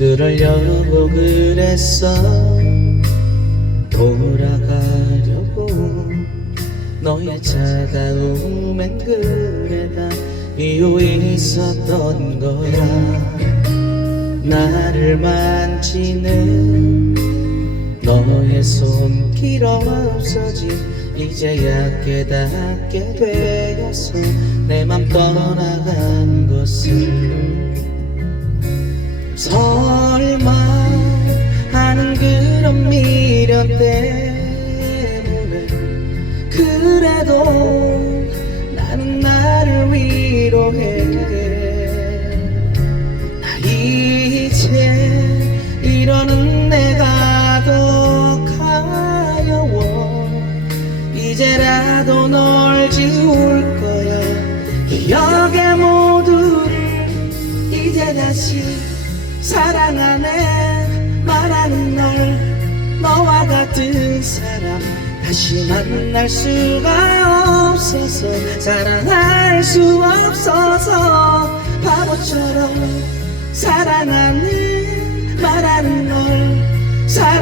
그러려고 그랬어. 돌아가려고. 너의 차가움엔 그래 다 이유 있었던 거야 나를 만지는 너의 손길 없어진 이제야 깨닫게 되었어 내 맘 떠나간 것을 설마 하는 그런 미련 때문에 그래도 나는 나를 위로해 지울 거야. 기억의 모두를 이제 다시 사랑하네. 말하는 날 너와 같은 사람. 다시 만날 수가 없어서 사랑할 수 없어서. 바보처럼 사랑하네 말하는 널 사랑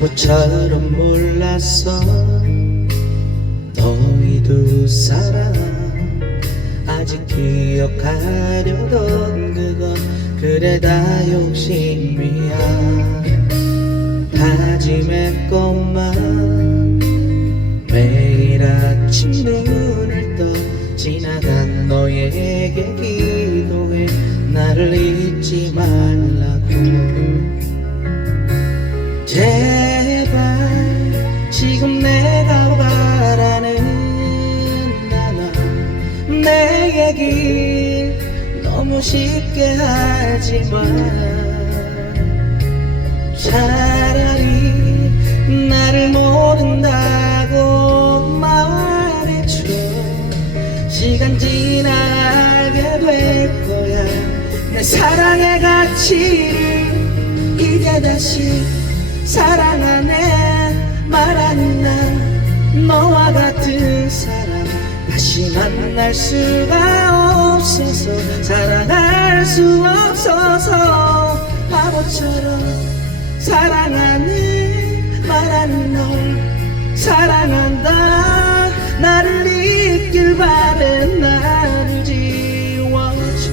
바보처럼 몰랐어 너희 두 사람 아직 기억하려던 그건 그래 다 욕심이야. 다짐했건만 매일 아침 눈을 떠 지나간 너에게 기도해 나를 잊지 말라고. 제 얘기 너무 쉽게 하지 마 차라리 나를 모른다고 말해줘. 시간 지나 알게 될 거야. 내 사랑의 가치를 이제 다시 사랑하네. 말하는 난 너와 같은 사람 다시 만날 수가 없어서 사랑할 수 없어서. 바보처럼 사랑하네 말하는 널 사랑한다. 나를 잊길 바래 나를 지워줘.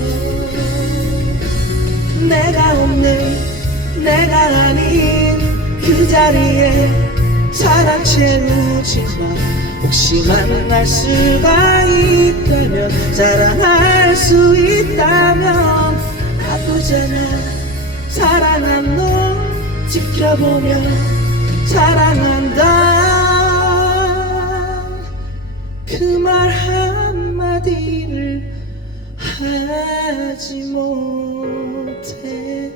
내가 없는 내가 아닌 그 자리에 사랑 채우지 마 혹시 만날 수가 있다면 사랑할 수 있다면 아프잖아 사랑한 너 지켜보면 사랑한다. 그 말 한마디를 하지 못해서